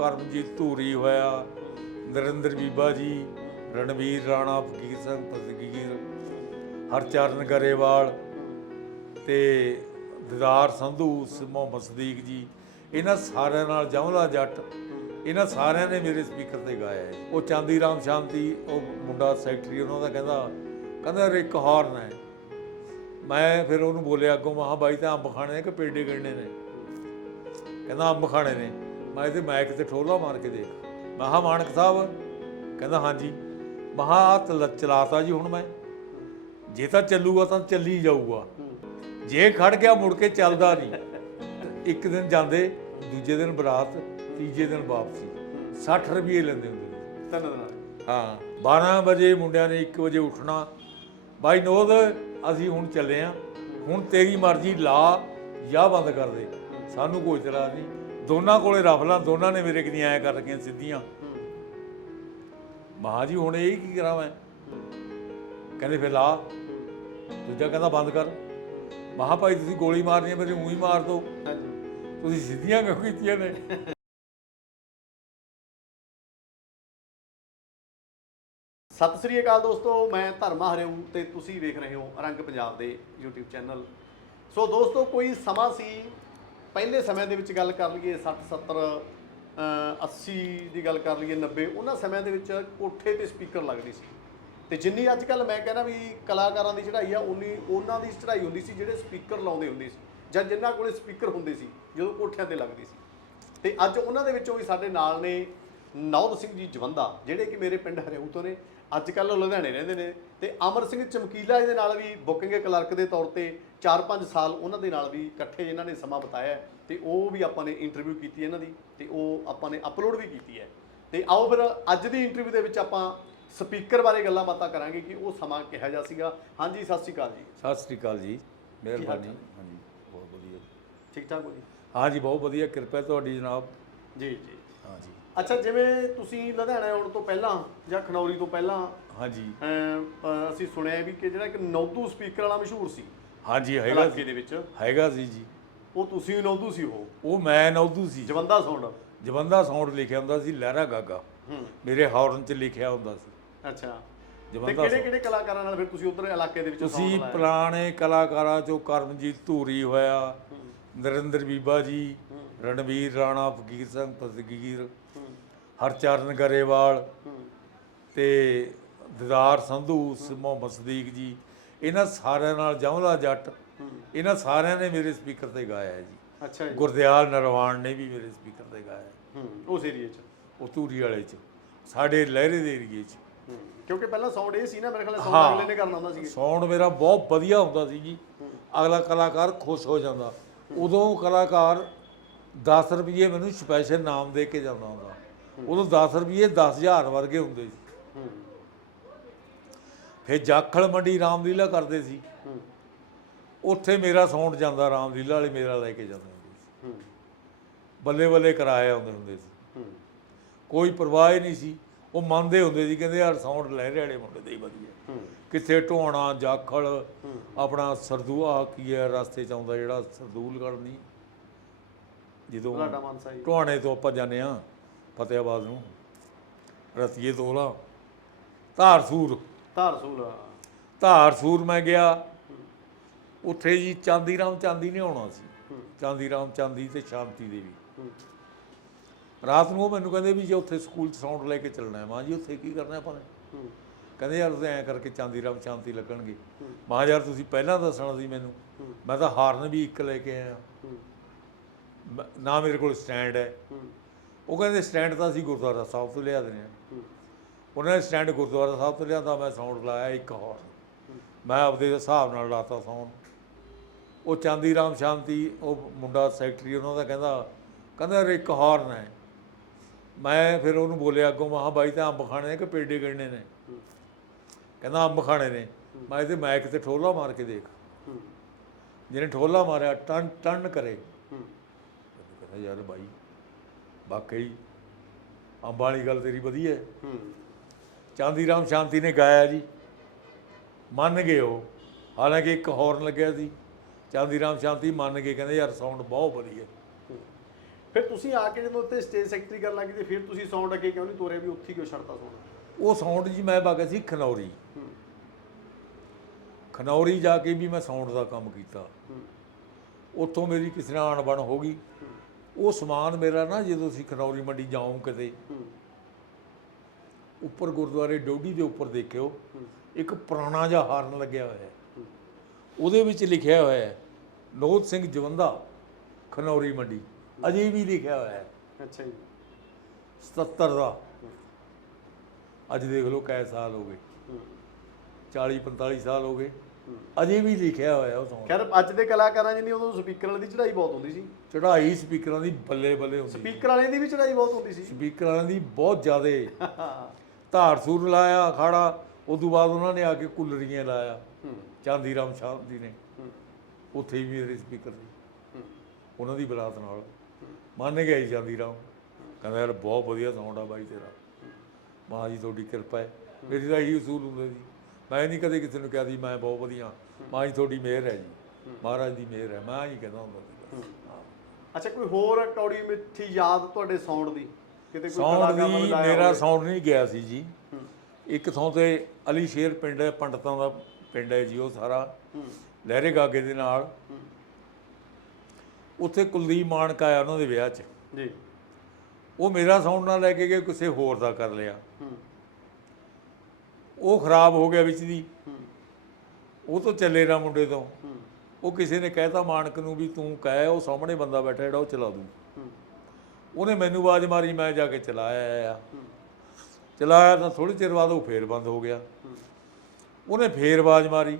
ਕਰਮਜੀਤ ਧੂਰੀ ਹੋਇਆ, ਨਰਿੰਦਰ ਬੀਬਾ ਜੀ, ਰਣਵੀਰ ਰਾਣਾ, ਫਕੀਰ ਸਿੰਘ ਫਕੀਰ ਹਰਚਰਨ ਗਰੇਵਾਲ ਤੇ ਦਿਦਾਰ ਸੰਧੂ ਮੁਹੰਮਦ ਸਦੀਕ ਜੀ, ਇਹਨਾਂ ਸਾਰਿਆਂ ਨਾਲ ਜਮਲਾ ਜੱਟ, ਇਹਨਾਂ ਸਾਰਿਆਂ ਨੇ ਮੇਰੇ ਸਪੀਕਰ ਤੇ ਗਾਇਆ ਹੈ। ਉਹ ਚਾਂਦੀ ਰਾਮ ਸ਼ਾਂਤੀ, ਉਹ ਮੁੰਡਾ ਸੈਕਟਰੀ, ਉਹਨਾਂ ਦਾ ਕਹਿੰਦਾ ਕਹਿੰਦਾ ਯਾਰ ਇੱਕ ਹਾਰਨ ਹੈ। ਮੈਂ ਫਿਰ ਉਹਨੂੰ ਬੋਲਿਆ, ਅੱਗੋਂ ਮਹਾ ਬਾਈ ਤਾਂ ਅੰਬ ਖਾਣੇ ਨੇ ਕਿ ਪੇਡੇ ਗੜਨੇ ਨੇ? ਕਹਿੰਦਾ, ਅੰਬ ਖਾਣੇ ਨੇ। ਮੈਂ ਇਹਦੇ ਮੈਕ ਤੇ ਠੋਲਾ ਮਾਰ ਕੇ ਦੇਖ। ਮੈਂ ਕਿਹਾ ਮਾਨਕ ਸਾਹਿਬ ਕਹਿੰਦਾ ਹਾਂਜੀ। ਮਹਾ ਚਲਾਤਾ ਜੀ ਹੁਣ ਮੈਂ। ਜੇ ਤਾਂ ਚੱਲੂਗਾ ਤਾਂ ਚੱਲੀ ਜਾਊਗਾ। ਜੇ ਖੜ ਗਿਆ ਮੁੜ ਕੇ ਚੱਲਦਾ ਨਹੀਂ। ਇੱਕ ਦਿਨ ਜਾਂਦੇ ਦੂਜੇ ਦਿਨ ਬਰਾਤ ਤੀਜੇ ਦਿਨ ਵਾਪਸੀ। 60 ਰੁਪਏ ਲੈਂਦੇ ਹੁੰਦੇ ਦਿਨਾਂ ਹਾਂ 12 ਵਜੇ ਮੁੰਡਿਆਂ ਨੇ 1 ਵਜੇ ਉੱਠਣਾ। ਬਾਈ ਨੋਦ ਅਸੀਂ ਹੁਣ ਚੱਲੇ ਆ। ਹੁਣ ਤੇਰੀ ਮਰਜ਼ੀ ਲਾ ਜਾਂ ਬੰਦ ਕਰ ਦੇ। ਸਾਨੂੰ ਕੋਈ ਇਤਰਾਜ਼ ਨਹੀਂ। ਦੋਨਾਂ ਕੋਲੇ ਰਫਲਾਂ ਦੋਨਾਂ ਨੇ ਮੇਰੇ ਕਿਨੀ ਆਇਆ ਕਰ ਰੱਖੀਆਂ ਸਿੱਧੀਆਂ। ਮਹਾ ਜੀ ਹੁਣ ਇਹ ਕੀ ਕਰਾਂ ਮੈਂ? ਕਹਿੰਦੇ ਫਿਰ ਲਾ ਦੂਜਾ ਕਹਿੰਦਾ ਬੰਦ ਕਰ। ਮਹਾ ਭਾਈ ਤੁਸੀਂ ਗੋਲੀ ਮਾਰਨੀ ਹੈ ਮੇਰੇ ਹੀ ਮਾਰ ਦਿਓ ਤੁਸੀਂ ਸਿੱਧੀਆਂ ਕਿਉਂ ਕੀਤੀਆਂ ਨੇ? ਸਤਿ ਸ੍ਰੀ ਅਕਾਲ ਦੋਸਤੋ ਮੈਂ ਧਰਮਾ ਹਰਿਊ ਤੇ ਤੁਸੀਂ ਵੇਖ ਰਹੇ ਹੋ ਰੰਗ ਪੰਜਾਬ ਦੇ YouTube ਚੈਨਲ। ਸੋ ਦੋਸਤੋ ਕੋਈ ਸਮਾਂ ਸੀ ਪਹਿਲੇ ਸਮੇਂ ਦੇ ਵਿੱਚ ਗੱਲ ਕਰ ਲਈਏ 60 70 ਅ, 80 ਦੀ ਗੱਲ ਕਰ ਲਈਏ 90 ਉਹਨਾਂ ਸਮਿਆਂ ਦੇ ਵਿੱਚ ਕੋਠੇ ਤੇ ਸਪੀਕਰ ਲੱਗਦੇ ਸੀ। ਤੇ ਜਿੰਨੀ ਅੱਜ ਕੱਲ ਮੈਂ ਕਹਿੰਦਾ ਵੀ ਕਲਾਕਾਰਾਂ ਦੀ ਚੜ੍ਹਾਈ ਆ ਉਨੀ ਉਹਨਾਂ ਦੀ ਚੜ੍ਹਾਈ ਹੁੰਦੀ ਸੀ ਜਿਹੜੇ ਸਪੀਕਰ ਲਾਉਂਦੇ ਹੁੰਦੇ ਸੀ ਜਾਂ ਜਿਨ੍ਹਾਂ ਕੋਲੇ ਸਪੀਕਰ ਹੁੰਦੇ ਸੀ ਜਦੋਂ ਕੋਠਿਆਂ ਤੇ ਲੱਗਦੇ ਸੀ। ਤੇ ਅੱਜ ਉਹਨਾਂ ਦੇ ਵਿੱਚੋਂ ਵੀ ਸਾਡੇ ਨਾਲ ਨੇ ਨੌਦ ਸਿੰਘ ਜੀ ਜਵੰਦਾ ਜਿਹੜੇ ਕਿ ਮੇਰੇ ਪਿੰਡ ਹਰਿਊ ਤੋਂ ਨੇ ਅੱਜ ਕੱਲ ਲੁਧਿਆਣੇ ਰਹਿੰਦੇ ਨੇ ਤੇ ਅਮਰ ਸਿੰਘ ਚਮਕੀਲਾ ਇਹਦੇ ਨਾਲ ਵੀ ਬੁਕਿੰਗ ਕਲਰਕ ਦੇ ਤੌਰ ਤੇ 4-5 ਸਾਲ ਉਹਨਾਂ ਦੇ ਨਾਲ ਵੀ ਇਕੱਠੇ ਇਹਨਾਂ ਨੇ ਸਮਾਂ ਬਿਤਾਇਆ ਤੇ ਉਹ ਵੀ ਆਪਾਂ ਨੇ ਇੰਟਰਵਿਊ ਕੀਤੀ ਇਹਨਾਂ ਦੀ ਤੇ ਉਹ ਆਪਾਂ ਨੇ ਅਪਲੋਡ ਵੀ ਕੀਤੀ ਹੈ। ਤੇ ਆਓ ਫਿਰ ਅੱਜ ਦੀ ਇੰਟਰਵਿਊ ਦੇ ਵਿੱਚ ਆਪਾਂ ਸਪੀਕਰ ਬਾਰੇ ਗੱਲਾਂ ਬਾਤਾਂ ਕਰਾਂਗੇ ਕਿ ਉਹ ਸਮਾਂ ਕਿਹੋ ਜਿਹਾ ਸੀਗਾ। ਹਾਂਜੀ ਸਤਿ ਸ਼੍ਰੀ ਅਕਾਲ ਜੀ। ਸਤਿ ਸ੍ਰੀ ਅਕਾਲ ਜੀ। ਮਿਹਰਬਾਨੀ? ਹਾਂਜੀ ਬਹੁਤ ਵਧੀਆ। ਠੀਕ ਠਾਕ ਹੋ ਜੀ? ਹਾਂਜੀ ਬਹੁਤ ਵਧੀਆ। ਕਿਰਪਾ ਤੁਹਾਡੀ ਜਨਾਬ। ਜੀ ਜੀ। ਹਾਂਜੀ। ਅੱਛਾ ਜਿਵੇਂ ਤੁਸੀਂ ਲੁਧਿਆਣਾ ਆਉਣ ਤੋਂ ਪਹਿਲਾਂ ਜਾਂ ਖਨੌਰੀ ਤੋਂ ਪਹਿਲਾਂ ਹਾਂਜੀ। ਅਮ, ਅ, ਅਸੀਂ ਸੁਣਿਆ ਵੀ ਕਿ ਜਿਹੜਾ ਇੱਕ ਨੌਦੂ ਸਪੀਕਰ ਵਾਲਾ ਮਸ਼ਹੂਰ ਸੀ ਹਾਂਜੀ ਹੈਗਾ ਇਲਾਕੇ ਦੇ ਵਿੱਚ। ਹੈਗਾ ਸੀ ਜੀ। ਉਹ ਤੁਸੀਂ ਨੌਦੂ ਸੀ ਉਹ? ਉਹ ਮੈਂ ਨੌਦੂ ਸੀ। ਜਵੰਦਾ ਸਾਊਂਡ ਜਵੰਦਾ ਸਾਊਂਡ ਲਿਖਿਆ ਹੁੰਦਾ ਸੀ ਲਹਿਰਾ ਗਾਗਾ। ਹੂੰ। ਮੇਰੇ ਹਾਰਨ 'ਚ ਲਿਖਿਆ ਹੁੰਦਾ ਸੀ। ਅੱਛਾ। ਤੇ ਜਵੰਦਾ ਕਿਹੜੇ ਕਿਹੜੇ ਕਲਾਕਾਰਾਂ ਨਾਲ ਫਿਰ ਤੁਸੀਂ ਉਧਰ ਇਲਾਕੇ ਦੇ ਵਿੱਚ ਤੁਸੀਂ sound ਲਾਇਆ? ਪੁਰਾਣੇ ਕਲਾਕਾਰਾਂ ਚੋਂ ਕਰਮਜੀਤ ਧੂਰੀ ਹੋਇਆ ਨਰਿੰਦਰ ਬੀਬਾ ਜੀ ਰਣਵੀਰ ਰਾਣਾ ਫਕੀਰ ਸਿੰਘ ਹੂੰ, ਹਰਚਰਨ ਗਰੇਵਾਲ ਤੇ ਦਿਦਾਰ ਸੰਧੂ ਸ- ਮੁਹੰਮਦ ਸਦੀਕ ਜੀ ਇਹਨਾਂ ਸਾਰਿਆਂ ਨਾਲ ਜਮਲਾ ਜੱਟ। ਇਹਨਾਂ ਸਾਰਿਆਂ ਨੇ ਮੇਰੇ ਸਪੀਕਰ ਤੇ ਗਾਇਆ ਹੈ ਜੀ। ਅੱਛਾ ਜੀ। ਗੁਰਦਿਆਲ ਨਰਵਾਣ ਨੇ ਵੀ ਮੇਰੇ ਸਪੀਕਰ ਤੇ ਗਾਇਆ ਉਸ ਏਰੀਏ 'ਚ? ਉਹ ਧੂਰੀ ਵਾਲੇ ਚ ਸਾਡੇ ਲਹਿਰੇ ਦੇ ਏਰੀਏ ਚ। ਕਿਉਂਕਿ ਪਹਿਲਾਂ ਸਾਊਂਡ ਇਹ ਸੀ ਨਾ ਮੇਰੇ ਖਿਆਲ। ਸਾਊਂਡ ਅਗਲੇ ਨੇ ਕਰਨਾ ਹੁੰਦਾ ਸੀ। ਸਾਊਂਡ ਮੇਰਾ ਬਹੁਤ ਵਧੀਆ ਹੁੰਦਾ ਸੀ ਜੀ। ਅਗਲਾ ਕਲਾਕਾਰ ਖੁਸ਼ ਹੋ ਜਾਂਦਾ। ਉਦੋਂ ਕਲਾਕਾਰ 10 ਰੁਪਏ ਮੈਨੂੰ ਸਪੈਸ਼ਲ ਨਾਮ ਦੇ ਕੇ ਜਾਂਦਾ ਹੁੰਦਾ। ਉਦੋਂ 10 ਰੁਪਏ 10000 ਵਰਗੇ ਹੁੰਦੇ ਸੀ। ਫਿਰ ਜਾਖਲ ਮੰਡੀ ਰਾਮਲੀਲਾ ਕਰਦੇ ਸੀ। ਉੱਥੇ ਮੇਰਾ ਸਾਊਂਡ ਜਾਂਦਾ ਰਾਮਲੀਲਾ ਵਾਲੇ ਮੇਰਾ ਲੈ ਕੇ ਜਾਂਦੇ ਹੁੰਦੇ ਸੀ। ਬੱਲੇ ਬੱਲੇ ਕਰਾਏ ਆਉਂਦੇ ਹੁੰਦੇ ਸੀ। ਕੋਈ ਪਰਵਾਹ ਹੀ ਨਹੀਂ ਸੀ। ਉਹ ਮੰਨਦੇ ਹੁੰਦੇ ਸੀ ਕਹਿੰਦੇ ਯਾਰ ਸਾਊਂਡ ਲਹਿਰੇ ਵਾਲੇ ਮੁੰਡੇ ਦੇ ਹੀ ਵਧੀਆ। ਕਿੱਥੇ ਢੋਣਾ ਜਾਖਲ ਆਪਣਾ ਸਰਦੂਆ ਕੀ ਹੈ ਰਸਤੇ ਚ ਆਉਂਦਾ ਜਿਹੜਾ ਸਰਦੂਲਗੜ੍ਹ ਨਹੀਂ ਜਦੋਂ ਢੋਆਣੇ ਤੋਂ ਆਪਾਂ ਜਾਂਦੇ ਆ ਫਤਿਆਬਾਦ ਨੂੰ। ਰਤੀਏ ਤੋਂ ਲਾ ਧਾਰਸੂਰ ਧਾਰਸੂਲ ਧਾਰਸੂਰ ਮੈਂ ਗਿਆ। ਉੱਥੇ ਜੀ ਚਾਂਦੀ ਰਾਮ ਚਾਂਦੀ ਨੇ ਆਉਣਾ ਸੀ। ਚਾਂਦੀ ਰਾਮ ਚਾਂਦੀ ਤੇ ਸ਼ਾਂਤੀ ਦੇਵੀ। ਰਾਤ ਨੂੰ ਉਹ ਮੈਨੂੰ ਕਹਿੰਦੇ ਵੀ ਜੇ ਉੱਥੇ ਸਕੂਲ 'ਚ ਸਾਊਂਡ ਲੈ ਕੇ ਚੱਲਣਾ ਹੈ ਮਾਂ ਜੀ ਉੱਥੇ ਕੀ ਕਰਨਾ ਆਪਾਂ ਨੇ? ਕਹਿੰਦੇ ਯਾਰ ਤੁਸੀਂ ਐਂ ਕਰਕੇ ਚਾਂਦੀ ਰਾਮ ਸ਼ਾਂਤੀ ਲੱਗਣਗੇ। ਮਾਂ ਯਾਰ ਤੁਸੀਂ ਪਹਿਲਾਂ ਦੱਸਣਾ ਸੀ ਮੈਨੂੰ। ਮੈਂ ਤਾਂ ਹਾਰਨ ਵੀ ਇੱਕ ਲੈ ਕੇ ਆਇਆ। ਨਾ ਮੇਰੇ ਕੋਲ ਸਟੈਂਡ ਹੂੰ। ਉਹ ਕਹਿੰਦੇ ਸਟੈਂਡ ਤਾਂ ਅਸੀਂ ਗੁਰਦੁਆਰਾ ਸਾਹਿਬ ਤੋਂ ਲਿਆ ਦਿੰਦੇ ਆ ਹੂੰ। ਉਹਨਾਂ ਨੇ ਸਟੈਂਡ ਗੁਰਦੁਆਰਾ ਸਾਹਿਬ ਤੋਂ ਲਿਆਂਦਾ ਮੈਂ ਸਾਊਂਡ ਲਾਇਆ ਇੱਕ ਹਾਰਨ ਮੈਂ ਆਪਦੇ ਹਿਸਾਬ ਨਾਲ ਲਾਤਾ ਸਾਊਂਡ ਉਹ ਚਾਂਦੀ ਰਾਮ ਸ਼ਾਂਤੀ ਉਹ ਮੁੰਡਾ ਸੈਕਟਰੀ ਉਹਨਾਂ ਦਾ ਕਹਿੰਦਾ ਕਹਿੰਦਾ ਯਾਰ ਇੱਕ ਹਾਰਨ ਹੈ। ਮੈਂ ਫਿਰ ਉਹਨੂੰ ਬੋਲਿਆ ਅੱਗੋਂ ਮਹਾ ਬਾਈ ਤਾਂ ਅੰਬ ਖਾਣੇ ਨੇ ਕਿ ਪੇਡੇ ਗੜਨੇ ਨੇ? ਕਹਿੰਦਾ ਅੰਬ ਖਾਣੇ ਨੇ। ਮੈਂ ਇਹਦੇ ਮੈਕ ਤੇ ਠੋਲਾ ਮਾਰ ਕੇ ਦੇਖ। ਜਿਹਨੇ ਠੋਲਾ ਮਾਰਿਆ ਟਨ ਟਨ ਕਰੇ ਕਹਿੰਦਾ ਯਾਰ ਬਾਈ ਵਾਕਈ ਅੰਬਾਂ ਵਾਲੀ ਗੱਲ ਤੇਰੀ ਵਧੀਆ ਹੈ। ਹੂੰ। ਚਾਂਦੀ ਰਾਮ ਸ਼ਾਂਤੀ ਨੇ ਗਾਇਆ ਜੀ। ਮੰਨ ਗਏ ਉਹ। ਹਾਲਾਂਕਿ ਇੱਕ ਹਾਰਨ ਲੱਗਿਆ ਸੀ। ਚਾਂਦੀ ਰਾਮ ਸ਼ਾਂਤੀ ਮੰਨ ਗਏ ਕਹਿੰਦੇ ਯਾਰ ਸਾਊਂਡ ਬਹੁਤ ਵਧੀਆ। ਫਿਰ ਤੁਸੀਂ ਆ ਕੇ ਜਦੋਂ ਉੱਤੇ ਸਟੇਜ ਸੈਕਟਰੀ ਕਰਨ ਲੱਗੇ ਤੇ ਫਿਰ ਤੁਸੀਂ ਸਾਊਂਡ ਅੱਗੇ ਕਿਉਂ ਨਹੀਂ ਤੋਰੇ ਵੀ ਉੱਥੇ ਕਿਉਂ ਛੱਡਤਾ ਸਾਊਂਡ ਉਹ ਸਾਊਂਡ ਜੀ ਮੈਂ ਬਾਗਾ ਸੀ ਖਨੌਰੀ। ਖਨੌਰੀ ਜਾ ਕੇ ਵੀ ਮੈਂ ਸਾਊਂਡ ਦਾ ਕੰਮ ਕੀਤਾ। ਉੱਥੋਂ ਮੇਰੀ ਕਿਸੇ ਨਾਲ ਅਣਬਣ ਹੋ ਗਈ। ਉਹ ਸਮਾਨ ਮੇਰਾ ਨਾ ਜਦੋਂ ਅਸੀਂ ਖਨੌਰੀ ਮੰਡੀ ਜਾਉਂ ਕਿਤੇ ਉੱਪਰ ਗੁਰਦੁਆਰੇ ਡੋਡੀ ਦੇ ਉੱਪਰ ਦੇਖਿਓ। ਇੱਕ ਪੁਰਾਣਾ ਜਿਹਾ ਹਾਰਨ ਲੱਗਿਆ ਹੋਇਆ ਹੈ। ਉਹਦੇ ਵਿੱਚ ਲਿਖਿਆ ਹੋਇਆ ਹੈ ਨੋਦ ਸਿੰਘ ਜਵੰਦਾ ਖਨੌਰੀ ਮੰਡੀ। ਅਜੇ ਵੀ ਲਿਖਿਆ ਹੋਇਆ ਹੈ। ਅੱਛਾ ਜੀ। 77 ਦਾ। ਅੱਜ ਦੇਖ ਲਓ ਕੈ ਸਾਲ ਹੋ ਗਏ। ਹੂੰ। 40 45 ਸਾਲ ਹੋ ਗਏ। ਅਜੇ ਵੀ ਲਿਖਿਆ ਹੋਇਆ ਉਹ ਸੌਂਗ ਖੈਰ ਅੱਜ ਦੇ ਕਲਾਕਾਰਾਂ ਜਿੰਨੀ ਉਦੋਂ ਸਪੀਕਰ ਵਾਲੀ ਦੀ ਚੜਾਈ ਬਹੁਤ ਹੁੰਦੀ ਸੀ। ਚੜਾਈ ਸਪੀਕਰਾਂ ਦੀ ਬੱਲੇ ਬੱਲੇ ਹੁੰਦੀ ਸਪੀਕਰ ਵਾਲੇ ਦੀ ਵੀ ਚੜਾਈ ਬਹੁਤ ਹੁੰਦੀ ਸੀ। ਸਪੀਕਰਾਂ ਦੀ ਬਹੁਤ ਜ਼ਿਆਦੇ। ਧਾਰ ਸੂਰ ਲਾਇਆ ਅਖਾੜਾ ਉਸ ਤੋਂ ਬਾਅਦ ਉਹਨਾਂ ਨੇ ਆ ਕੇ ਕੁੱਲਰੀਆਂ ਲਾਇਆ। ਹੂੰ। ਚਾਂਦੀ ਰਾਮ ਸ਼ਾਹ ਜੀ ਨੇ। ਹੂੰ। ਉੱਥੇ ਵੀ ਮੇਰੇ ਸਪੀਕਰ ਸੀ। ਹੂੰ। ਉਹਨਾਂ ਦੀ ਬਰਾਤ ਨਾਲ। ਮੰਨ ਗਿਆ ਜੀ ਚਾਂਦੀ ਰਾਮ। ਕਹਿੰਦਾ ਯਾਰ ਬਹੁਤ ਵਧੀਆ ਸਾਊਂਡ ਆ ਬਾਈ ਤੇਰਾ। ਮਾਂ ਜੀ ਤੁਹਾਡੀ ਕਿਰਪਾ ਹੈ। ਮੇਰੀ ਤਾਂ ਇਹੀ ਉਸੂਲ ਹੁੰਦਾ ਜੀ ਮੈਂ ਨਹੀਂ ਕਦੇ ਕਿਸੇ ਨੂੰ ਕਿਹਾ ਸੀ ਮੈਂ ਬਹੁਤ ਵਧੀਆ ਮਾਂ ਜੀ ਤੁਹਾਡੀ ਮਿਹਰ ਹੈ ਜੀ। ਮਹਾਰਾਜ ਦੀ ਮਿਹਰ ਹੈ ਮੈਂ ਹੀ ਕਹਿੰਦਾ ਹੁੰਦਾ ਸੀ। ਅੱਛਾ ਕੋਈ ਹੋਰ ਕੌੜੀ ਮਿੱਠੀ ਯਾਦ ਤੁਹਾਡੇ ਸਾਊਂਡ ਦੀ? ਕਿਤੇ ਕੋਈ ਕਲਾਕਾਰ ਨੇ ਦੀ ਬੁਲਾਇਆ ਮੇਰਾ? ਸਾਊਂਡ ਨਹੀਂ ਗਿਆ ਸੀ ਜੀ। ਇੱਕ ਥਾਂ ਤੇ ਅਲੀ ਸ਼ੇਰ ਪਿੰਡ ਹੈ ਪੰਡਤਾਂ ਦਾ ਪਿੰਡ ਹੈ ਜੀ ਉਹ ਸਾਰਾ। ਲਹਿਰੇ ਗਾਗੇ ਦੇ ਨਾਲ। ਉੱਥੇ ਕੁਲਦੀਪ ਮਾਨਕ ਆਇਆ ਉਹਨਾਂ ਦੇ ਵਿਆਹ 'ਚ। ਜੀ। ਉਹ ਮੇਰਾ ਸਾਊਂਡ ਨਾਲ ਲੈ ਕੇ ਗਏ ਕਿਸੇ ਹੋਰ ਦਾ ਕਰ ਲਿਆ। ਉਹ ਖਰਾਬ ਹੋ ਗਿਆ ਵਿੱਚ ਦੀ। ਉਹ ਤੋਂ ਚੱਲੇ ਨਾ ਮੁੰਡੇ ਤੋਂ। ਉਹ ਕਿਸੇ ਨੇ ਕਹਿਤਾ ਮਾਨਕ ਨੂੰ ਵੀ ਤੂੰ ਕਹਿ ਉਹ ਸਾਹਮਣੇ ਬੰਦਾ ਬੈਠਾ ਜਿਹੜਾ ਉਹ ਚਲਾ ਦੂ। ਉਹਨੇ ਮੈਨੂੰ ਆਵਾਜ਼ ਮਾਰੀ ਮੈਂ ਜਾ ਕੇ ਚਲਾਇਆ। ਆ। ਚਲਾਇਆ ਤਾਂ ਥੋੜੀ ਚਿਰ ਬਾਅਦ ਉਹ ਫੇਰ ਬੰਦ ਹੋ ਗਿਆ। ਉਹਨੇ ਫੇਰ ਆਵਾਜ਼ ਮਾਰੀ।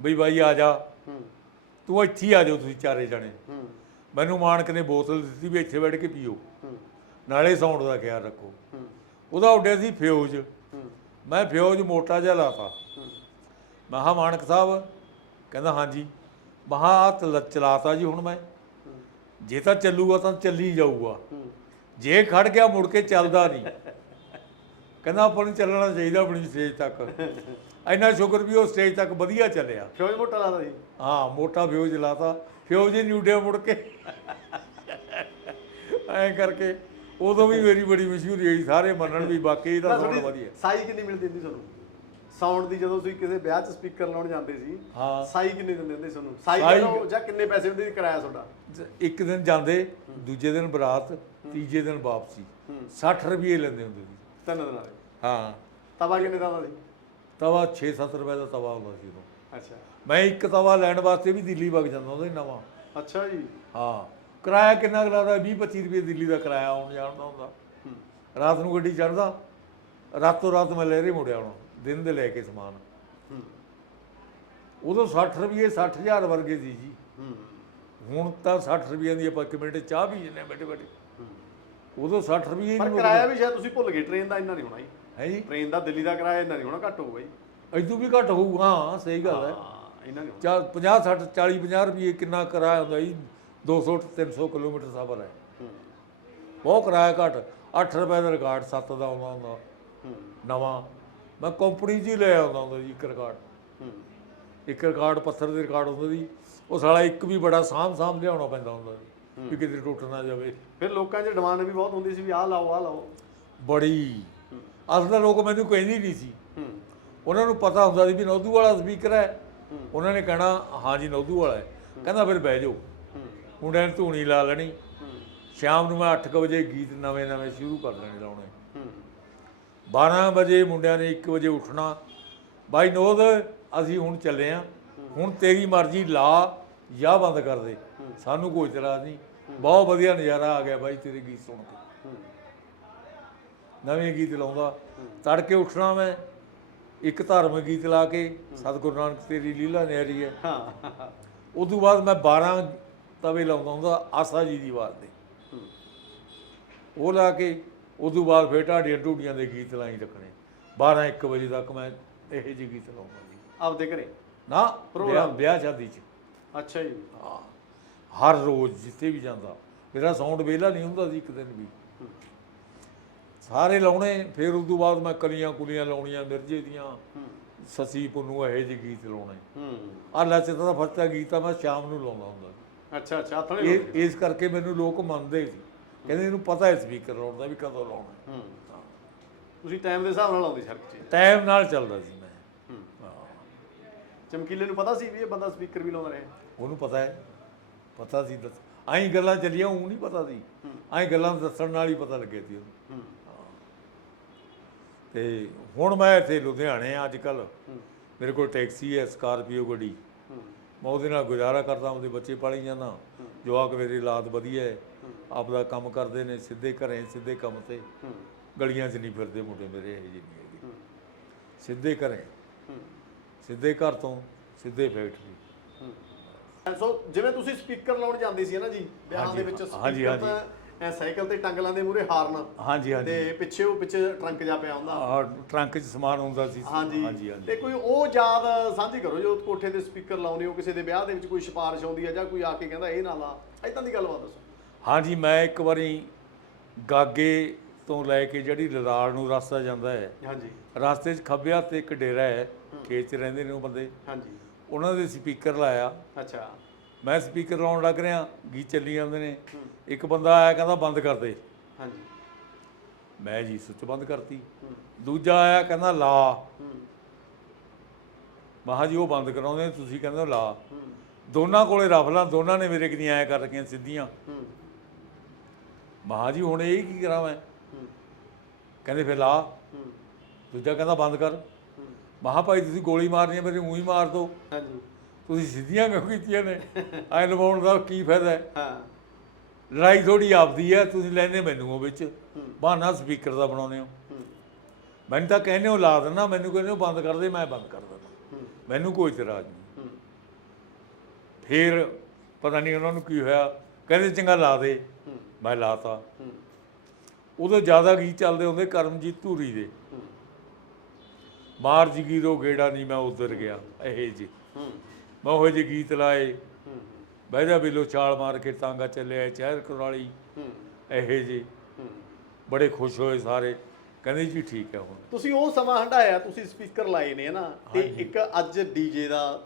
ਬਈ ਬਾਈ ਆ ਜਾ। ਤੂੰ ਇੱਥੇ ਆ ਜਾਓ ਤੁਸੀਂ ਚਾਰੇ ਜਣੇ। ਮੈਨੂੰ ਮਾਨਕ ਨੇ ਬੋਤਲ ਦਿੱਤੀ ਵੀ ਇੱਥੇ ਬੈਠ ਕੇ ਪੀਓ। ਨਾਲੇ ਸਾਊਂਡ ਦਾ ਖਿਆਲ ਰੱਖੋ। ਉਹਦਾ ਉੱਡਿਆ ਸੀ ਫਿਊਜ਼। ਹੂੰ। ਮੈਂ ਫਿਊਜ਼ ਮੋਟਾ ਜਿਹਾ ਲਾਤਾ। ਹੂੰ। ਮੈਂ ਕਿਹਾ ਮਾਨਕ ਸਾਹਿਬ ਕਹਿੰਦਾ ਹਾਂਜੀ। ਮਹਾ ਆ ਚਲਾਤਾ ਜੀ ਹੁਣ ਮੈਂ। ਜੇ ਤਾਂ ਚੱਲੂਗਾ ਤਾਂ ਚੱਲੀ ਜਾਊਗਾ। ਹੂੰ। ਜੇ ਖੜ ਗਿਆ ਮੁੜ ਕੇ ਚੱਲਦਾ ਨਹੀਂ। ਕਹਿੰਦਾ ਆਪਾਂ ਨੂੰ ਚੱਲਣਾ ਚਾਹੀਦਾ ਆਪਣੀ ਸਟੇਜ ਤੱਕ। ਇੰਨਾ ਸ਼ੁਕਰ ਵੀ ਉਹ ਸਟੇਜ ਤੱਕ ਵਧੀਆ ਚੱਲਿਆ। ਫਿਊਜ਼ ਮੋਟਾ ਲਾਦਾ ਜੀ। ਹਾਂ ਮੋਟਾ ਫਿਊਜ਼ ਲਾਤਾ। ਫਿਊਜ਼ ਹੀ ਉੱਡਿਆ ਮੁੜ ਕੇ। ਐਂ ਕਰਕੇ ਉਦੋਂ ਵੀ ਮੇਰੀ ਬੜੀ ਮਸ਼ਹੂਰੀ ਹੋਈ ਸਾਰੇ ਮੰਨਣ ਵੀ ਵਾਕਈ ਇਹਦਾ ਸਾਊਂਡ ਵਧੀਆ। ਸਾਈ ਕਿੰਨੀ ਮਿਲਦੀ ਹੁੰਦੀ ਤੁਹਾਨੂੰ? ਸਾਊਂਡ ਦੀ ਜਦੋਂ ਤੁਸੀਂ ਕਿਸੇ ਵਿਆਹ 'ਚ ਸਪੀਕਰ ਲਾਉਣ ਜਾਂਦੇ ਸੀ ਹਾਂ। ਸਾਈ ਕਿੰਨੀ ਦਿੰਦੇ ਹੁੰਦੇ ਤੁਹਾਨੂੰ? ਸਾਈ ਕਰੋ ਜਾਂ ਕਿੰਨੇ ਪੈਸੇ ਹੁੰਦੇ ਸੀ ਕਿਰਾਇਆ ਤੁਹਾਡਾ? ਇੱਕ ਦਿਨ ਜਾਂਦੇ ਦੂਜੇ ਦਿਨ ਬਰਾਤ ਤੀਜੇ ਦਿਨ ਵਾਪਸੀ। ਹੂੰ। 60 ਰੁਪਏ ਲੈਂਦੇ ਹੁੰਦੇ ਸੀ। ਤਿੰਨ ਦਿਨਾਂ ਦੇ? ਹਾਂ। ਤਵਾ ਕਿੰਨੇ ਦਾ ਹੁੰਦਾ ਸੀ? ਤਵਾ 6-7 ਰੁਪਏ ਦਾ ਤਵਾ ਹੁੰਦਾ ਸੀ ਉਦੋਂ। ਅੱਛਾ। ਮੈਂ ਇੱਕ ਤਵਾ ਲੈਣ ਵਾਸਤੇ ਵੀ ਦਿੱਲੀ ਵਗ ਜਾਂਦਾ ਉਹਦਾ ਹੀ ਨਵਾਂ। ਅੱਛਾ ਜੀ। ਹਾਂ। ਕਿਰਾਇਆ ਕਿੰਨਾ ਕੁ ਲੱਗਦਾ? 20-25 ਰੁਪਏ ਦਿੱਲੀ ਦਾ ਕਿਰਾਇਆ ਆਉਣ ਜਾਣ ਦਾ ਹੁੰਦਾ। ਰਾਤ ਨੂੰ ਗੱਡੀ ਚੜਦਾ ਰਾਤੋਂ ਰਾਤ ਮੈਂ ਲਹਿਰੇ ਮੁੜਿਆ ਆਉਣਾ ਦਿਨ ਦੇ ਲੈ ਕੇ ਸਮਾਨ। ਉਦੋਂ 60 ਰੁਪਏ 60000 ਵਰਗੇ ਸੀ ਜੀ। ਹੁਣ ਤਾਂ 60 ਰੁਪਈਆਂ ਦੀ ਆਪਾਂ ਇੱਕ ਮਿੰਟ ਚਾਹ ਪੀ ਜੰਨੇ ਬੈਠੇ ਬੈਠੇ। ਉਦੋਂ 60 ਰੁਪਏ ਪਰ ਕਿਰਾਇਆ ਵੀ ਸ਼ਾਇਦ ਤੁਸੀਂ ਭੁੱਲ ਗਏ ਟ੍ਰੇਨ ਦਾ ਇੰਨਾ ਨਹੀਂ ਹੋਣਾ ਜੀ। ਹੈ ਜੀ। ਟ੍ਰੇਨ ਦਾ ਦਿੱਲੀ ਦਾ ਕਿਰਾਇਆ ਇੰਨਾ ਨਹੀਂ ਹੋਣਾ ਘੱਟ ਹੋਊਗਾ ਜੀ। ਇਦੋਂ ਵੀ ਘੱਟ ਹੋਊਗਾ ਹਾਂ ਸਹੀ ਗੱਲ ਹੈ। ਹੋਣਾ। ਚਾ 50 60 40 50 ਰੁਪਏ ਕਿੰਨਾ ਕਿਰਾਇਆ ਹੁੰਦਾ ਜੀ। 200 300 ਕਿਲੋਮੀਟਰ ਸਫ਼ਰ ਹੈ। ਬਹੁਤ ਕਿਰਾਇਆ ਘੱਟ। 8 ਰੁਪਏ ਦਾ ਰਿਕਾਰਡ 7 ਦਾ ਆਉਂਦਾ ਹੁੰਦਾ। ਨਵਾਂ। ਮੈਂ ਕੰਪਨੀ 'ਚ ਹੀ ਲੈ ਆਉਂਦਾ ਹੁੰਦਾ ਜੀ ਇੱਕ ਰਿਕਾਰਡ। ਇੱਕ ਰਿਕਾਰਡ ਪੱਥਰ ਦੇ ਰਿਕਾਰਡ ਹੁੰਦਾ ਸੀ। ਉਹ ਸਾਲਾ ਇੱਕ ਵੀ ਬੜਾ ਸਾਂਭ ਸਾਂਭ ਲਿਆਉਣਾ ਪੈਂਦਾ ਹੁੰਦਾ ਸੀ ਵੀ ਕਿਤੇ ਟੁੱਟ ਨਾ ਜਾਵੇ। ਫਿਰ ਲੋਕਾਂ 'ਚ ਡਿਮਾਂਡ ਵੀ ਬਹੁਤ ਹੁੰਦੀ ਸੀ ਵੀ ਆਹ ਲਾਓ ਆਹ ਲਾਓ। ਬੜੀ। ਅਸਲ ਤਾਂ ਲੋਕ ਮੈਨੂੰ ਕਹਿੰਦੇ ਨਹੀਂ ਸੀ। ਉਹਨਾਂ ਨੂੰ ਪਤਾ ਹੁੰਦਾ ਸੀ ਵੀ ਨੌਦੂ ਵਾਲਾ ਸਪੀਕਰ ਹੈ। ਉਹਨਾਂ ਨੇ ਕਹਿਣਾ ਹਾਂ ਜੀ ਨੌਦੂ ਵਾਲਾ ਹੈ। ਕਹਿੰਦਾ ਫਿਰ ਬਹਿ ਜਾਓ। ਮੁੰਡਿਆਂ ਨੇ ਧੂਣੀ ਲਾ ਲੈਣੀ। ਸ਼ਾਮ ਨੂੰ ਮੈਂ 8 ਵਜੇ ਗੀਤ ਨਵੇਂ ਨਵੇਂ ਸ਼ੁਰੂ ਕਰ ਲੈਣੇ ਲਾਉਣੇ। ਹੂੰ 12 ਵਜੇ ਮੁੰਡਿਆਂ ਨੇ 1 ਵਜੇ ਉੱਠਣਾ। ਬਾਈ ਨੋਦ ਅਸੀਂ ਹੁਣ ਚੱਲੇ ਆ। ਹੁਣ ਤੇਰੀ ਮਰਜ਼ੀ ਲਾ ਜਾਂ ਬੰਦ ਕਰ ਦੇ। ਸਾਨੂੰ ਕੋਈ ਇਤਰਾਜ਼ ਨਹੀਂ। ਬਹੁਤ ਵਧੀਆ ਨਜ਼ਾਰਾ ਆ ਗਿਆ ਬਾਈ ਤੇਰੇ ਗੀਤ ਸੁਣ ਕੇ। ਨਵੇਂ ਗੀਤ ਲਾਉਂਦਾ। ਤੜਕੇ ਉੱਠਣਾ ਮੈਂ। ਇੱਕ ਧਾਰਮਿਕ ਗੀਤ ਲਾ ਕੇ। ਸਤਿਗੁਰੂ ਨਾਨਕ ਤੇਰੀ ਲੀਲਾ ਨਿਆਰੀ ਹੈ। ਹਾਂ। ਉਸ ਤੋਂ ਬਾਅਦ ਮੈਂ 12 ਤਵੇ ਲਾਉਂਦਾ ਹੁੰਦਾ ਆਸਾ ਜੀ ਦੀ ਆਵਾਜ਼ ਦੇ ਹੂੰ। ਉਹ ਲਾ ਕੇ ਉਸ ਤੋਂ ਬਾਅਦ ਫੇਰ ਢਾਡੀਆਂ ਢੂਡੀਆਂ ਦੇ ਗੀਤ ਲਾਈ ਰੱਖਣੇ। 12 1 ਵਜੇ ਤੱਕ ਮੈਂ ਇਹੋ ਜਿਹੇ ਗੀਤ ਲਾਉਂਦਾ ਜੀ। ਆਪਦੇ ਘਰੇ? ਨਾ ਵਿਆਹ ਵਿਆਹ ਸ਼ਾਦੀ 'ਚ। ਅੱਛਾ ਜੀ। ਹਾਂ। ਹਰ ਰੋਜ਼ ਜਿੱਥੇ ਵੀ ਜਾਂਦਾ। ਮੇਰਾ ਸਾਊਂਡ ਵਿਹਲਾ ਨਹੀਂ ਹੁੰਦਾ ਸੀ ਇੱਕ ਦਿਨ ਵੀ। ਸਾਰੇ ਲਾਉਣੇ ਫਿਰ ਉਸ ਤੋਂ ਬਾਅਦ ਮੈਂ ਕਲੀਆਂ ਕੁਲੀਆਂ ਲਾਉਣੀਆਂ ਮਿਰਜੇ ਦੀਆਂ। ਸਸੀ ਪੁੰਨੂ ਇਹੋ ਜਿਹੇ ਗੀਤ ਲਾਉਣੇ। ਹੂੰ। ਆ ਲਚਤ ਦਾ ਫਰਤਾ ਗੀਤ ਆ ਮੈਂ ਸ਼ਾਮ ਨੂੰ ਲਾਉਂਦਾ ਹੁੰਦਾ। ਅੱਛਾ ਅੱਛਾ ਹੱਥ ਨਹੀਂ ਇਹ ਇਸ ਕਰਕੇ ਮੈਨੂੰ ਲੋਕ ਮੰਨਦੇ ਸੀ। ਕਹਿੰਦੇ ਇਹਨੂੰ ਪਤਾ ਹੈ ਸਪੀਕਰ ਲਾਉਣ ਦਾ ਵੀ ਕਦੋਂ ਲਾਉਣਾ। ਹੂੰ। ਤੁਸੀਂ ਟਾਈਮ ਦੇ ਹਿਸਾਬ ਨਾਲ ਲਾਉਂਦੇ ਸੀ ਹਰ ਚੀਜ਼ ਟਾਈਮ ਨਾਲ ਚੱਲਦਾ ਸੀ ਮੈਂ। ਹੂੰ। ਹਾਂ। ਚਮਕੀਲੇ ਨੂੰ ਪਤਾ ਸੀ ਵੀ ਇਹ ਬੰਦਾ ਸਪੀਕਰ ਵੀ ਲਾਉਂਦਾ ਰਿਹਾ? ਉਹਨੂੰ ਪਤਾ ਹੈ। ਪਤਾ ਸੀ ਦੱਸ ਆਈ ਗੱਲਾਂ ਚੱਲੀਆਂ ਉਹ ਨਹੀਂ ਪਤਾ ਸੀ। ਆਈ ਗੱਲਾਂ ਦੱਸਣ ਨਾਲ ਹੀ ਪਤਾ ਲੱਗਿਆ ਸੀ ਉਹਨੂੰ। ਹੂੰ। ਤੇ ਹੁਣ ਮੈਂ ਇੱਥੇ ਲੁਧਿਆਣੇ ਆ ਅੱਜ ਕੱਲ ਮੇਰੇ ਕੋਲ ਟੈਕਸੀ ਹੈ ਸਕਾਰਪੀਓ ਗੱਡੀ। ਮੈਂ ਉਹਦੇ ਨਾਲ ਗੁਜ਼ਾਰਾ ਕਰਦਾ ਉਹਦੇ ਬੱਚੇ ਪਾਲੀ ਜਾਂਦਾ। ਜਵਾਕ ਮੇਰੀ ਲਾਤ ਵਧੀਆ ਹੈ। ਆਪਦਾ ਕੰਮ ਕਰਦੇ ਨੇ ਸਿੱਧੇ ਘਰੇ ਸਿੱਧੇ ਕੰਮ ਤੇ। ਗਲੀਆਂ 'ਚ ਨਹੀਂ ਫਿਰਦੇ ਮੁੰਡੇ ਮੇਰੇ ਇਹ ਜਿਹੇ ਨਹੀਂ ਹੈਗੇ। ਸਿੱਧੇ ਘਰੇ। ਸਿੱਧੇ ਘਰ ਤੋਂ ਸਿੱਧੇ ਫੈਕਟਰੀ। ਸੋ ਜਿਵੇਂ ਤੁਸੀਂ ਸਪੀਕਰ ਲਾਉਣ ਜਾਂਦੇ ਸੀ ਨਾ ਜੀ ਵਿਆਹਾਂ ਦੇ ਹਾਂਜੀ, ਵਿੱਚ ਹਾਂਜੀ, ਤਾਂ ਐ ਸਾਈਕਲ ਤੇ ਟੰਗ ਲਾਂਦੇ ਮੂਰੇ ਹਾਰਨ। ਹਾਂਜੀ ਹਾਂਜੀ। ਤੇ ਪਿੱਛੇ ਉਹ ਪਿੱਛੇ ਟਰੰਕ ਜਾ ਪਿਆ ਹੁੰਦਾ। ਆਹ ਟਰੰਕ 'ਚ ਸਮਾਨ ਹੁੰਦਾ ਸੀ। ਹਾਂਜੀ। ਹਾਂਜੀ ਤੇ ਕੋਈ ਉਹ ਯਾਦ ਸਾਂਝੀ ਕਰੋ ਜੋ ਕੋਠੇ ਤੇ ਸਪੀਕਰ ਲਾਉਨੇ ਹੋ ਕਿਸੇ ਦੇ ਵਿਆਹ ਦੇ ਵਿੱਚ ਕੋਈ ਸਿਫਾਰਿਸ਼ ਆਉਂਦੀ ਹੈ ਜਾਂ ਕੋਈ ਆ ਕੇ ਕਹਿੰਦਾ ਇਹ ਨਾ ਲਾ। ਐਦਾਂ ਦੀ ਗੱਲਬਾਤ ਦੱਸੋ। ਹਾਂਜੀ ਮੈਂ ਇੱਕ ਵਾਰੀ ਗਾਗੇ ਤੋਂ ਲੈ ਕੇ ਜਿਹੜੀ ਲਦਾੜ ਨੂੰ ਰਸਤਾ ਜਾਂਦਾ ਹੈ ਹਾਂਜੀ। ਰਸਤੇ 'ਚ ਖੱਬਿਆ ਤੇ ਇੱਕ ਡੇਰਾ ਹੈ। ਖੇਤ 'ਚ ਰਹਿੰਦੇ ਨੇ ਉਹ ਬੰਦੇ। ਹਾਂਜੀ। ਉਹਨਾਂ ਦੇ ਸਪੀਕਰ ਲਾਇਆ। ਅੱਛਾ। ਮੈਂ ਸਪੀਕਰ ਲਾਉਣ ਲੱਗ ਰਿਹਾ ਗੀਤ ਚੱਲੀ ਜਾਂਦੇ ਨੇ। ਇੱਕ ਬੰਦਾ ਆਇਆ ਕਹਿੰਦਾ ਬੰਦ ਕਰ ਦੇ। ਹਾਂਜੀ। ਮੈਂ ਜੀ ਸੁੱਚ ਬੰਦ ਕਰਤੀ। ਦੂਜਾ ਆਇਆ ਕਹਿੰਦਾ ਲਾ। ਮਹਾ ਜੀ ਉਹ ਬੰਦ ਕਰਾਉਂਦੇ ਤੁਸੀਂ ਕਹਿੰਦੇ ਹੋ ਲਾ। ਦੋਨਾਂ ਕੋਲੇ ਰਫਲਾਂ ਦੋਨਾਂ ਨੇ ਮੇਰੇ ਕਿੰਨੀਆਂ ਆਇਆ ਕਰ ਰੱਖੀਆਂ ਸਿੱਧੀਆਂ। ਮਹਾ ਜੀ ਹੁਣ ਇਹ ਕੀ ਕਰਾਂ ਮੈਂ? ਕਹਿੰਦੇ ਫਿਰ ਲਾ। ਦੂਜਾ ਕਹਿੰਦਾ ਬੰਦ ਕਰ। ਮਹਾ ਭਾਈ ਤੁਸੀਂ ਗੋਲੀ ਮਾਰਨੀ ਹੈ ਮੇਰੇ ਮੂੰਹ ਹੀ ਮਾਰ ਦਿਓ ਹਾਂਜੀ। ਤੁਸੀਂ ਸਿੱਧੀਆਂ ਕਿਉਂ ਕੀਤੀਆਂ ਨੇ? ਐ ਲਵਾਉਣ ਦਾ ਕੀ ਫਾਇਦਾ ਹੈ? ਹਾਂ। ਲੜਾਈ ਥੋੜੀ ਆਪਦੀ ਹੈ ਤੁਸੀਂ ਲੈਨੇ ਮੈਨੂੰ ਉਹ ਵਿੱਚ। ਬਹਾਨਾ ਸਪੀਕਰ ਦਾ ਬਣਾਉਂਦੇ ਹੋ। ਮੈਨੂੰ ਤਾਂ ਕਹਿੰਦੇ ਹੋ ਲਾ ਦੇਣਾ ਮੈਨੂੰ ਕਹਿੰਦੇ ਹੋ ਬੰਦ ਕਰ ਦੇ ਮੈਂ ਬੰਦ ਕਰ ਦਿੰਦਾ। ਮੈਨੂੰ ਕੋਈ ਇਤਰਾਜ਼ ਨਹੀਂ। ਫਿਰ ਪਤਾ ਨਹੀਂ ਉਹਨਾਂ ਨੂੰ ਕੀ ਹੋਇਆ। ਕਹਿੰਦੇ ਚੰਗਾ ਲਾ ਦੇ। ਮੈਂ ਲਾਤਾ। ਉਦੋਂ ਜ਼ਿਆਦਾ ਗੀਤ ਚੱਲਦੇ ਹੁੰਦੇ ਕਰਮਜੀਤ ਧੂਰੀ ਦੇ। ਮਾਰ ਜਗੀਰੋ ਗੇੜਾ ਨਹੀਂ ਮੈਂ ਉਧਰ ਗਿਆ। ਇਹ ਜੀ ਮੈਂ ਉਹ ਜਿਹੇ ਗੀਤ ਲਾਏ। ਬਹਿਦਾ ਬਿੱਲੋ ਛਾਲ ਮਾਰ ਕੇ ਤਾਂਗਾ ਚੱਲਿਆ ਚਹਿਰ ਕੁਰਾਲੀ। ਇਹ ਜੀ ਬੜੇ ਖੁਸ਼ ਹੋਏ ਸਾਰੇ। ਕਹਿੰਦੇ ਜੀ ਠੀਕ ਹੈ ਹੁਣ। ਤੁਸੀਂ ਉਹ ਸਮਾਂ ਹੰਡਾਇਆ ਤੁਸੀਂ ਸਪੀਕਰ ਲਾਏ ਨੇ ਨਾ ਤੇ ਇੱਕ ਅੱਜ ਡੀਜੇ ਦਾ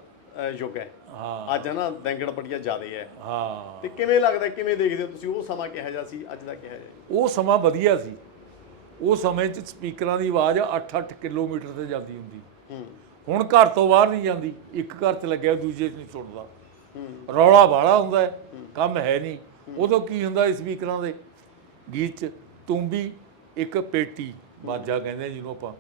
ਯੁੱਗ ਹੈ। ਹਾਂ। ਅੱਜ ਹੈ ਨਾ ਦੰਗੜ ਬੜੀਆਂ ਜ਼ਿਆਦੇ ਹੈ। ਹਾਂ। ਤੇ ਕਿਵੇਂ ਲੱਗਦਾ ਕਿਵੇਂ ਦੇਖਦੇ ਹੋ ਤੁਸੀਂ ਉਹ ਸਮਾਂ ਕਿਹੋ ਜਿਹਾ ਸੀ ਅੱਜ ਦਾ ਕਿਹੋ ਹੈ? ਉਹ ਸਮਾਂ ਵਧੀਆ ਸੀ। ਉਹ ਸਮੇਂ 'ਚ ਸਪੀਕਰਾਂ ਦੀ ਆਵਾਜ਼ 8-8 ਕਿਲੋਮੀਟਰ ਤੇ ਜਾਂਦੀ ਹੁੰਦੀ। ਹੂੰ। ਹੁਣ ਘਰ ਤੋਂ ਬਾਹਰ ਨਹੀਂ ਜਾਂਦੀ ਇੱਕ ਘਰ 'ਚ ਲੱਗਿਆ ਦੂਜੇ 'ਚ ਨਹੀਂ ਹੂੰ ਰੌਲਾ ਬਾਲਾ ਹੁੰਦਾ ਹੈ ਕੰਮ ਹੈ ਨਹੀਂ। ਉਦੋਂ ਕੀ ਹੁੰਦਾ ਸੀ ਸਪੀਕਰਾਂ ਦੇ? ਗੀਤ 'ਚ ਤੁੰਬੀ ਇੱਕ ਪੇਟੀ ਬਾਜਾ ਕਹਿੰਦੇ ਜਿਹਨੂੰ ਆਪਾਂ।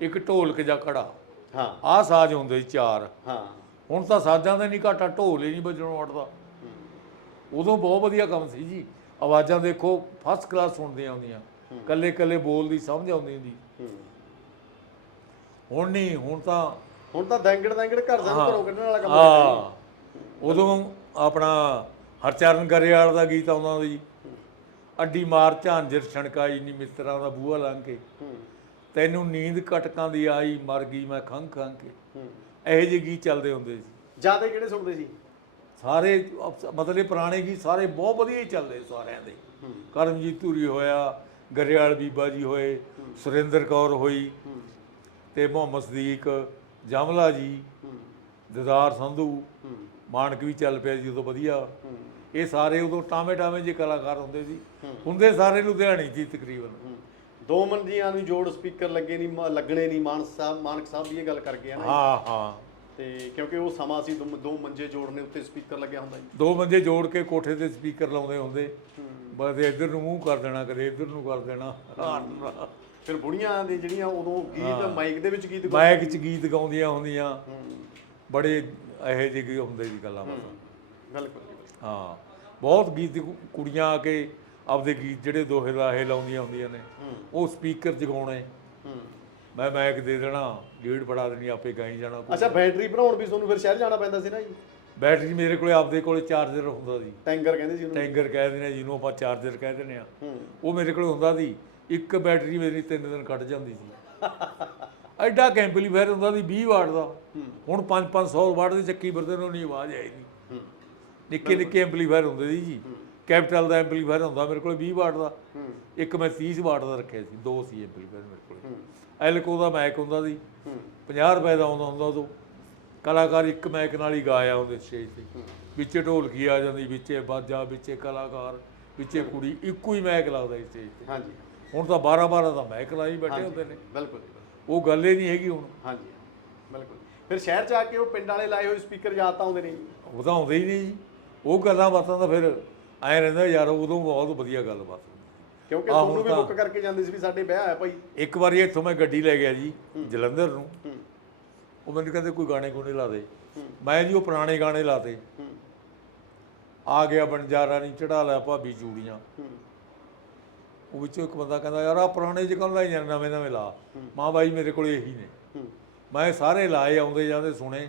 ਇੱਕ ਢੋਲਕ ਜਾਂ ਘੜਾ। ਹਾਂ। ਆਹ ਸਾਜ਼ ਹੁੰਦੇ ਸੀ ਚਾਰ। ਹਾਂ। ਹੁਣ ਤਾਂ ਸਾਜ਼ਾਂ ਦਾ ਨਹੀਂ ਘਾਟਾ ਢੋਲ ਹੀ ਨਹੀਂ ਵੱਜਣੋਂ ਹਟਦਾ ਉਦੋਂ ਬਹੁਤ ਵਧੀਆ ਕੰਮ ਸੀ ਜੀ। ਆਵਾਜ਼ਾਂ ਦੇਖੋ ਫਸਟ ਕਲਾਸ ਸੁਣਦੀਆਂ ਆਉਂਦੀਆਂ ਕੱਲੇ ਕੱਲੇ ਬੋਲ ਦੀ ਸਮਝ ਆਉਂਦੀ ਹੁੰਦੀ। ਹੁਣ ਨਹੀਂ ਹੁਣ ਤਾਂ ਹੁਣ ਤਾਂ ਦੰਗੜ ਦੰਗੜ ਘਰ ਦਾ ਘਰੋਂ ਕੱਢਣ ਵਾਲਾ ਕੰਮ ਹਾਂ। ਉਦੋਂ ਆਪਣਾ ਹਰਚਰਨ ਗਰੇਵਾਲ ਦਾ ਗੀਤ ਆਉਂਦਾ ਸੀ ਅੱਡੀ ਮਾਰ ਝਾਂਜਰ ਛਣਕਾਈ ਨੀ ਮਿੱਤਰਾਂ ਦਾ ਬੂਹਾ ਲੰਘ ਕੇ। ਤੈਨੂੰ ਨੀਂਦ ਕਟਕਾਂ ਦੀ ਆਈ ਮਰ ਗਈ ਮੈਂ ਖੰਘ ਖੰਘ ਕੇ। ਇਹੋ ਜਿਹੇ ਗੀਤ ਚੱਲਦੇ ਹੁੰਦੇ ਸੀ। ਜ਼ਿਆਦਾ ਕਿਹੜੇ ਸੁਣਦੇ ਸੀ? ਸਾਰੇ ਮਤਲਬ ਪੁਰਾਣੇ ਗੀਤ ਸਾਰੇ ਬਹੁਤ ਵਧੀਆ ਹੀ ਚੱਲਦੇ ਸਾਰਿਆਂ ਦੇ। ਕਰਮਜੀਤ ਧੂਰੀ ਹੋਇਆ ਗਰੇਵਾਲ ਬੀਬਾ ਜੀ ਹੋਏ ਸੁਰਿੰਦਰ ਕੌਰ ਹੋਈ ਤੇ ਮੁਹੰਮਦ ਸਦੀਕ ਜਮਲਾ ਜੀ ਦਦਾਰ ਸੰਧੂ ਮਾਨਕ ਵੀ ਚੱਲ ਪਿਆ ਜੀ ਉਦੋਂ ਵਧੀਆ। ਇਹ ਸਾਰੇ ਉਦੋਂ ਟਾਵੇਂ ਟਾਵੇਂ ਜੇ ਕਲਾਕਾਰ ਹੁੰਦੇ ਸੀ। ਹੁੰਦੇ ਸਾਰੇ ਲੁਧਿਆਣੇ ਜੀ ਤਕਰੀਬਨ। ਦੋ ਮੰਜੀਆਂ ਨੂੰ ਜੋੜ ਸਪੀਕਰ ਲੱਗੇ ਨਹੀਂ ਲੱਗਣੇ ਨਹੀਂ ਮਾਨਕ ਸਾਹਿਬ ਮਾਨਕ ਸਾਹਿਬ ਦੀ ਇਹ ਗੱਲ ਕਰ ਗਿਆ ਨਾ ਹਾਂ ਹਾਂ। ਤੇ ਕਿਉਂਕਿ ਉਹ ਸਮਾਂ ਸੀ ਦੋ- ਮੰਜੇ ਜੋੜਨੇ ਉੱਤੇ ਸਪੀਕਰ ਲੱਗਿਆ ਹੁੰਦਾ ਜੀ। ਦੋ ਬੰਦੇ ਜੋੜ ਕੇ ਕੋਠੇ ਤੇ ਸਪੀਕਰ ਲਾਉਂਦੇ ਹੁੰਦੇ। ਬਸ ਇੱਧਰ ਨੂੰ ਮੂੰਹ ਕਰ ਦੇਣਾ ਕਦੇ ਇੱਧਰ ਨੂੰ ਕਰ ਦੇਣਾ। ਫਿਰ ਬੁੜੀਆਂ ਦੇ ਜਿਹੜੀਆਂ ਉਦੋਂ ਗੀਤ ਮਾਈਕ ਦੇ ਵਿੱਚ ਗੀਤ ਮਾਇਕ ਚ ਗੀਤ ਗਾਉਂਦੀਆਂ ਹੁੰਦੀਆਂ। ਬੜੇ ਇਹੋ ਜਿਹੇ ਗੀਤ ਹੁੰਦੇ ਸੀ ਗੱਲਾਂ ਬਾਤਾਂ ਬਿਲਕੁਲ ਜੀ, ਬਿਲਕੁਲ। ਹਾਂ। ਬਹੁਤ ਗੀਤ ਕੁ- ਕੁੜੀਆਂ ਆ ਕੇ ਆਪਦੇ ਗੀਤ ਜਿਹੜੇ ਦੋਹੇ ਲਾਹੇ ਲਾਉਂਦੀਆਂ ਹੁੰਦੀਆਂ ਨੇ ਉਹ ਸਪੀਕਰ ਜਗਾਉਣੇ ਹੂੰ। ਮੈਂ ਮਾਈਕ ਦੇ ਦੇਣਾ ਲੀਡ ਫੜਾ ਦੇਣੀ ਆਪੇ ਗਾਈ ਜਾਣਾ। ਅੱਛਾ ਬੈਟਰੀ ਭਰਾਉਣ ਵੀ ਤੁਹਾਨੂੰ ਫਿਰ ਸ਼ਹਿਰ ਜਾਣਾ ਪੈਂਦਾ ਸੀ ਨਾ ਜੀ? ਬੈਟਰੀ ਮੇਰੇ ਕੋਲੇ ਆਪਦੇ ਕੋਲੇ ਚਾਰਜਰ ਹੁੰਦਾ ਸੀ। ਟੈਂਗਰ ਕਹਿੰਦੇ ਸੀ ਉਹਨੂੰ। ਟੈਂਗਰ ਕਹਿ ਦਿੰਦੇ ਆ ਜਿਹਨੂੰ ਆਪਾਂ ਚਾਰਜਰ ਕਹਿ ਦਿੰਦੇ ਆ। ਉਹ ਮੇਰੇ ਕੋਲ ਹੁੰਦਾ ਸੀ। ਇੱਕ ਬੈਟਰੀ ਮੇਰੀ ਤਿੰਨ ਦਿਨ ਕੱਢ ਜਾਂਦੀ ਸੀ। ਐਡਾ ਕੈਂਪਲੀਫਾਇਰ ਹੁੰਦਾ ਸੀ 20 ਵਾਟ ਦਾ। ਹੁਣ 5-500 ਵਾਟ ਦੇ ਚੱਕੀ ਵਰਦੇ ਨੂੰ ਨਹੀਂ ਆਵਾਜ਼ ਆਈ ਨਹੀਂ। ਨਿੱਕੇ ਨਿੱਕੇ ਐਂਪਲੀਫਾਇਰ ਹੁੰਦੇ ਸੀ ਜੀ। ਕੈਪੀਟਲ ਦਾ ਐਂਪਲੀਫਾਇਰ ਹੁੰਦਾ ਮੇਰੇ ਕੋਲ 20 ਵਾਟ ਦਾ। ਇੱਕ ਮੈਂ 30 ਵਾਟ ਦਾ ਰੱਖਿਆ ਸੀ ਦੋ ਸੀ ਐਂਪਲੀਫਾਇਰ ਮੇਰੇ ਕੋਲ। ਐਲਕੋ ਦਾ ਮੈਕ ਹੁੰਦਾ ਸੀ। ਹੂੰ। 50 ਰੁਪਏ ਦਾ ਆਉਂਦਾ ਹੁੰਦਾ ਉਦੋਂ। ਕਲਾਕਾਰ ਇੱਕ ਮੈਕ ਨਾਲ ਹੀ ਗਾਇਆ ਉਹਦੇ ਸਟੇਜ ਤੇ। ਵਿੱਚੇ ਢੋਲਕੀ ਆ ਜਾਂਦੀ ਵਿੱਚੇ ਬਾਜਾ ਵਿੱਚੇ ਕਲਾਕਾਰ ਵਿੱਚੇ ਕੁੜੀ ਇੱਕੋ ਹੀ ਮੈਕ ਲਾਉਂਦਾ ਇਸ ਸਟੇਜ ਤੇ। ਹਾਂਜੀ। ਹੁਣ ਤਾਂ 12 12 ਦਾ ਮੈਕ ਲਾਈ ਬੈਠੇ ਹੁੰਦੇ ਨੇ। ਬਿਲਕੁਲ। ਉਹ ਗੱਲ ਹੀ ਨਹੀਂ ਹੈਗੀ ਹੁਣ। ਹਾਂਜੀ ਬਿਲਕੁਲ। ਫਿਰ ਸ਼ਹਿਰ ਚ ਆ ਕੇ ਉਹ ਪਿੰਡ ਵਾਲੇ ਲਾਏ ਹੋਏ ਸਪੀਕਰ ਯਾਦ ਤਾਂ ਆਉਂਦੇ ਨੇ ਜੀ? ਉਹ ਤਾਂ ਆਉਂਦੇ ਹੀ ਨਹੀਂ ਉਹ ਗੱਲਾਂ ਬਾਤਾਂ ਤਾਂ ਫਿਰ ਐ ਰਹਿੰਦਾ ਯਾਰ ਉਦੋਂ ਬਹੁਤ ਵਧੀਆ ਗੱਲਬਾਤ ਹੁੰਦੀ ਕਿਉਂਕਿ ਤੁਹਾਨੂੰ ਵੀ ਬੁੱਕ ਕਰਕੇ ਜਾਂਦੇ ਸੀ ਵੀ ਸਾਡੇ ਵਿਆਹ ਹੈ ਭਾਈ। ਇੱਕ ਵਾਰੀ ਇੱਥੋਂ ਮੈਂ ਗੱਡੀ ਲੈ ਗਿਆ ਜੀ ਜਲੰਧਰ ਨੂੰ। ਉਹ ਮੈਨੂੰ ਕਹਿੰਦੇ ਕੋਈ ਗਾਣੇ ਗੁਣੇ ਲਾ ਦੇ। ਮੈਂ ਜੀ ਉਹ ਪੁਰਾਣੇ ਗਾਣੇ ਲਾਤੇ ਆ ਗਿਆ ਬਣਜਾਰਾ ਨਹੀਂ ਚੜਾ ਲਿਆ ਭਾਬੀ ਚੂੜੀਆਂ ਉਹ ਵਿੱਚੋਂ ਇੱਕ ਬੰਦਾ ਕਹਿੰਦਾ ਯਾਰ ਆ ਪੁਰਾਣੇ ਜਿਹਾ ਲਾਈ ਜਾਂਦੇ ਨਵੇਂ ਨਵੇਂ ਲਾ। ਮਾਂ ਬਾਈ ਮੇਰੇ ਕੋਲ ਇਹੀ ਨੇ। ਮੈਂ ਸਾਰੇ ਲਾਏ ਆਉਂਦੇ ਜਾਂਦੇ ਸੁਣੇ।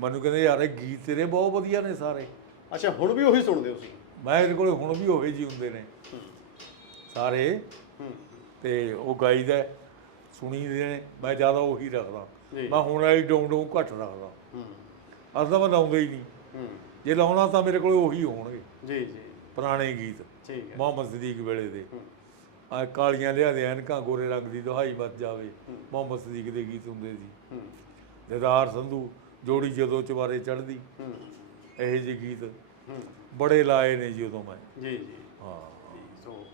ਮੈਨੂੰ ਕਹਿੰਦੇ ਯਾਰ ਇਹ ਗੀਤ ਤੇਰੇ ਬਹੁਤ ਵਧੀਆ ਨੇ ਸਾਰੇ। ਅੱਛਾ ਹੁਣ ਵੀ ਉਹੀ ਸੁਣਦੇ ਹੋ ਤੁਸੀਂ? ਮੈਂ ਇਹਦੇ ਕੋਲੇ ਹੁਣ ਵੀ ਹੋਵੇ ਜੀ ਹੁੰਦੇ ਨੇ। ਸਾਰੇ। ਤੇ ਉਹ ਗਾਈਦਾ ਸੁਣੀ ਦੇ ਨੇ। ਮੈਂ ਜ਼ਿਆਦਾ ਉਹੀ ਰੱਖਦਾ। ਜੀ। ਮੈਂ ਹੁਣ ਵਾਲੀ ਡੋਂ ਡੋਂ ਘੱਟ ਰੱਖਦਾ ਹੂੰ। ਅਸਲ ਮੈਂ ਲਾਉਂਦਾ ਹੀ ਨਹੀਂ। ਜੇ ਲਾਉਣਾ ਤਾਂ ਮੇਰੇ ਕੋਲੇ ਉਹੀ ਹੋਣਗੇ। ਜੀ ਜੀ। ਪੁਰਾਣੇ ਗੀਤ। ਠੀਕ ਹੈ। ਮੁਹੰਮਦ ਸਦੀਕ ਵੇਲੇ ਦੇ। ਆ ਕਾਲੀਆਂ ਲਿਆਦੇ ਐਨਕਾਂ ਗੋਰੇ ਰੰਗ ਦੀ ਦੁਹਾਈ ਵੱਜ ਜਾਵੇ। ਮੁਹੰਮਦ ਸਦੀਕ ਦੇ ਗੀਤ ਹੁੰਦੇ ਸੀ। ਦਿਦਾਰ ਸੰਧੂ ਜੋੜੀ ਜਦੋਂ ਚਵਾਰੇ ਚੜਦੀ ਇਹੋ ਜਿਹੇ ਗੀਤ ਬੜੇ ਲਾਏ ਨੇ ਜੀ ਉਦੋਂ ਮੈਂ। ਜੀ ਜੀ। ਹਾਂ। ਜੀ, ਸੋ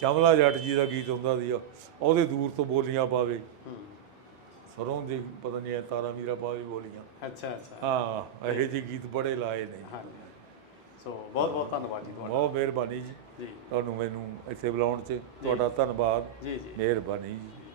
ਚਮਲਾ ਜੱਟ ਜੀ ਦਾ ਗੀਤ ਹੁੰਦਾ ਸੀ। ਉਹਦੇ ਦੂਰ ਤੋਂ ਬੋਲੀਆਂ ਪਾਵੇ। ਸਰੋਂ ਦੇ ਪਤਾ ਨਹੀਂ ਤਾਰਾ ਮੀਰਾ ਪਾਵੇ ਬੋਲੀਆਂ। ਅੱਛਾ ਅੱਛਾ। ਹਾਂ ਇਹੋ ਜਿਹੇ ਗੀਤ ਬੜੇ ਲਾਏ ਨੇ। ਹਾਂਜੀ ਸੋ ਬਹੁਤ ਬਹੁਤ ਧੰਨਵਾਦ ਜੀ ਤੁਹਾਡਾ। ਬਹੁਤ ਮਿਹਰਬਾਨੀ ਜੀ। ਜੀ। ਤੁਹਾਨੂੰ ਮੈਨੂੰ ਇੱਥੇ ਬੁਲਾਉਣ 'ਚ ਤੁਹਾਡਾ ਧੰਨਵਾਦ। ਜੀ ਜੀ। ਮਿਹਰਬਾਨੀ ਜੀ।